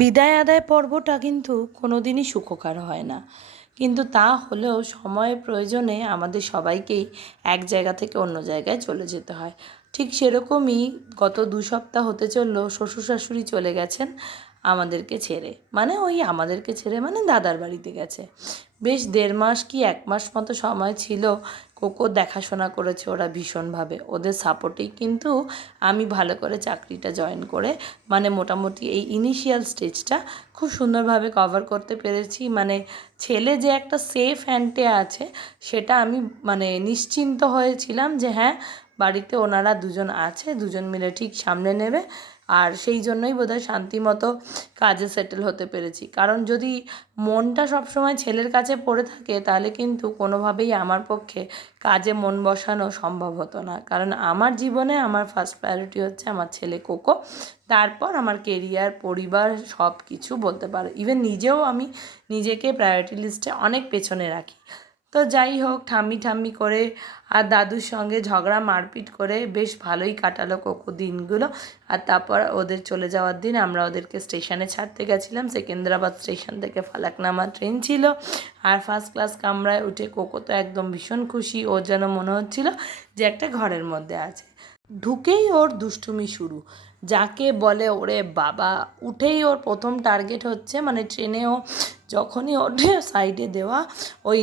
বিদায় আদায় পর্বটা কিন্তু কোনো দিনই সুখকর হয় না, কিন্তু তা হলেও সময়ের প্রয়োজনে আমাদের সবাইকেই এক জায়গা থেকে অন্য জায়গায় চলে যেতে হয়। ঠিক সেরকমই গত 2 সপ্তাহ হতে চললো শ্বশুর শাশুড়ি চলে গেছেন আমাদেরকে ছেড়ে, মানে ওই আমাদেরকে ছেড়ে মানে দাদার বাড়িতে গেছে। বেশ 1.5 মাস কি 1 মাস মতো সময় ছিল। কোকো দেখাশোনা করেছে ওরা ভীষণভাবে, ওদের সাপোর্টেই কিন্তু আমি ভালো করে চাকরিটা জয়েন করে মানে মোটামুটি এই ইনিশিয়াল স্টেজটা খুব সুন্দরভাবে কভার করতে পেরেছি। মানে ছেলে যে একটা সেফ হ্যান্ডে আছে সেটা আমি মানে নিশ্চিন্ত হয়েছিলাম যে হ্যাঁ, বাড়িতে ওনারা দুজন আছে, দুজন মিলে ঠিক সামলে নেবে। আর সেই জন্যই বোধহয় শান্তিমতো কাজে সেটেল হতে পেরেছি, কারণ যদি মনটা সবসময় ছেলের কাছে পড়ে থাকে তাহলে কিন্তু কোনোভাবেই আমার পক্ষে কাজে মন বসানো সম্ভব হতো না। কারণ আমার জীবনে আমার ফার্স্ট প্রায়োরিটি হচ্ছে আমার ছেলে কোকো, তারপর আমার কেরিয়ার, পরিবার, সব কিছু বলতে পারো। ইভেন নিজেও আমি নিজেকে প্রায়োরিটি লিস্টে অনেক পেছনে রাখি। তো যাই হোক, ঠাম্মি ঠাম্মি করে আর দাদুর সঙ্গে ঝগড়া মারপিট করে বেশ ভালোই কাটালো কোকো দিনগুলো। আর তারপর ওদের চলে যাওয়ার দিন আমরা ওদেরকে স্টেশনে ছাড়তে গেছিলাম। সেকেন্দ্রাবাদ স্টেশন থেকে ফালাকনামা ট্রেন ছিল। আর ফার্স্ট ক্লাস কামরায় উঠে কোকো তো একদম ভীষণ খুশি, ওর যেন মনে হচ্ছিল যে একটা ঘরের মধ্যে আছে। ঢুকেই ওর দুষ্টুমি শুরু, যাকে বলে ওরে বাবা। উঠেই ওর প্রথম টার্গেট হচ্ছে মানে ট্রেনেও যখনই ওঠে সাইডে দেওয়া ওই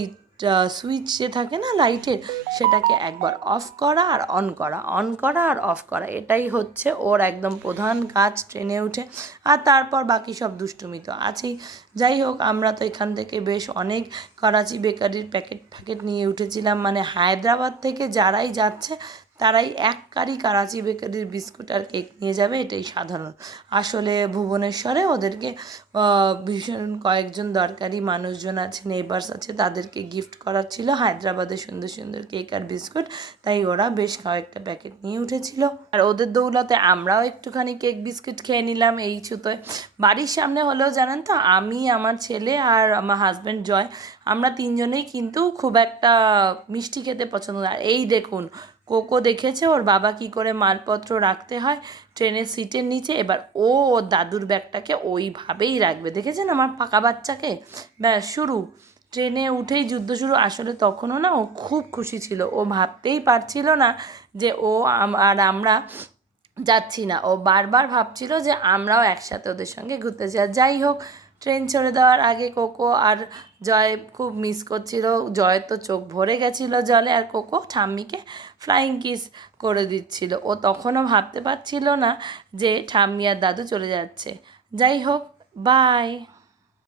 সুইচ যে থাকে না লাইটের, সেটাকে একবার অফ করা আর অন করা, অন করা আর অফ করা, এটাই হচ্ছে ওর একদম প্রধান কাজ ট্রেনে উঠে। আর তারপর বাকি সব দুষ্টুমি তো আছেই। যাই হোক, আমরা তো এখান থেকে বেশ অনেক করাচি বেকারির প্যাকেট নিয়ে উঠেছিলাম। মানে হায়দ্রাবাদ থেকে যারাই যাচ্ছে তারাই এক কারি করাচি বেকারির বিস্কুট আর কেক নিয়ে যাবে, এটাই সাধারণ। আসলে ভুবনেশ্বরে ওদেরকে ভীষণ কয়েকজন দরকারি মানুষজন আছে, নেবার্স আছে, তাদেরকে গিফট করার ছিল হায়দ্রাবাদে সুন্দর সুন্দর কেক আর বিস্কুট, তাই ওরা বেশ কয়েকটা প্যাকেট নিয়ে উঠেছিল। আর ওদের দৌলতে আমরাও একটুখানি কেক বিস্কুট খেয়ে নিলাম এই ছুতোয়। বাড়ির সামনে হলেও জানেন তো, আমি, আমার ছেলে আর আমার হাজব্যান্ড জয়, আমরা তিনজনেই কিন্তু খুব একটা মিষ্টি খেতে পছন্দ করি। আর এই দেখুন, কোকো দেখেছে ওর বাবা কি করে মালপত্র রাখতে হয় ট্রেনের সিটের নিচে, এবার ও ওর দাদুর ব্যাগটাকে ওইভাবেই রাখবে। দেখেছেন আমার পাকা বাচ্চাকে? ব্যাস শুরু, ট্রেনে উঠেই যুদ্ধ শুরু। আসলে তখনও না ও খুব খুশি ছিল, ও ভাবতেই পারছিল না যে ও আর আমরা যাচ্ছি না। ও বারবার ভাবছিল যে আমরাও একসাথে ওদের সঙ্গে ঘুরতে যাই। যাই হোক, ট্রেন ছেড়ে দেওয়ার আগে কোকো আর জয় খুব মিস করছিল। জয় তো চোখ ভরে গেছিলো জলে, আর কোকো ঠাম্মিকে ফ্লাইং কিস করে দিচ্ছিল। ও তখনও ভাবতে পারছিল না যে ঠাম্মি আর দাদু চলে যাচ্ছে। যাই হোক, বাই।